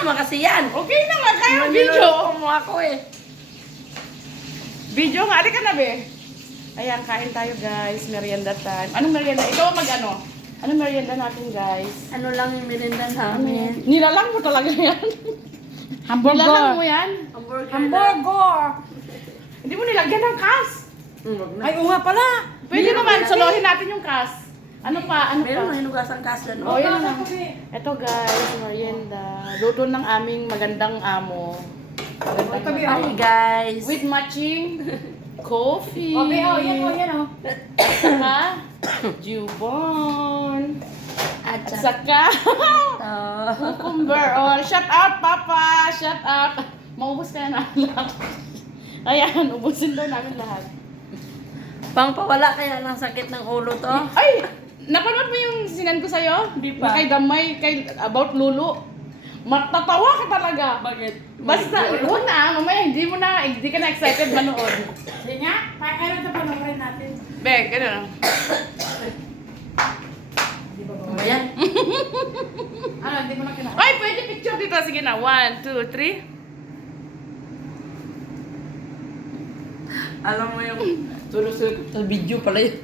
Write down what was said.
naman kasi yan. Okay na nga, kaya video. Niloloko mo ako eh. Video nga, alika na be. Ayan, kain tayo guys, merienda time. Anong merienda? Ikaw mag-ano? Anong merienda natin guys? Ano lang yung merinda namin? Nilalang mo talaga yan. Nilalang mo yan? Hamburger. Hamburger! Hindi mo nilagyan ng kas. Wag na. Ay, oo nga pala! Pwede Meron naman, yan. solohin natin yung kas. Ano pa? Ano Meron pa? na hinugasang kasa, no? Oh, yun na. Ito guys, merienda. Luto ng aming magandang amo. Magandang Tabi, amo. Hi guys. With matching coffee. Oh, yan o. Saka, jubon. At At saka, cucumber. Oh, shout out, Papa. Shout out. Maubos ka na lahat. Ayan, ubusin daw namin lahat. pangpawala kaya ng sakit ng ulo to? Ay! Napanood mo yung sinan ko sa'yo? Di pa. Na kay Damay, about Lulu. Matatawa ka talaga. Bakit? Basta, huwag na, mamaya hindi ka na excited manood. Sige nga, ano ito panoorin natin? Bek, ano? Ano ba yan? Ano, hindi mo na kinakain. Ay, pwede picture dito. Sige na, 1, 2, 3. Alam mo yung tulog sa video pala yun.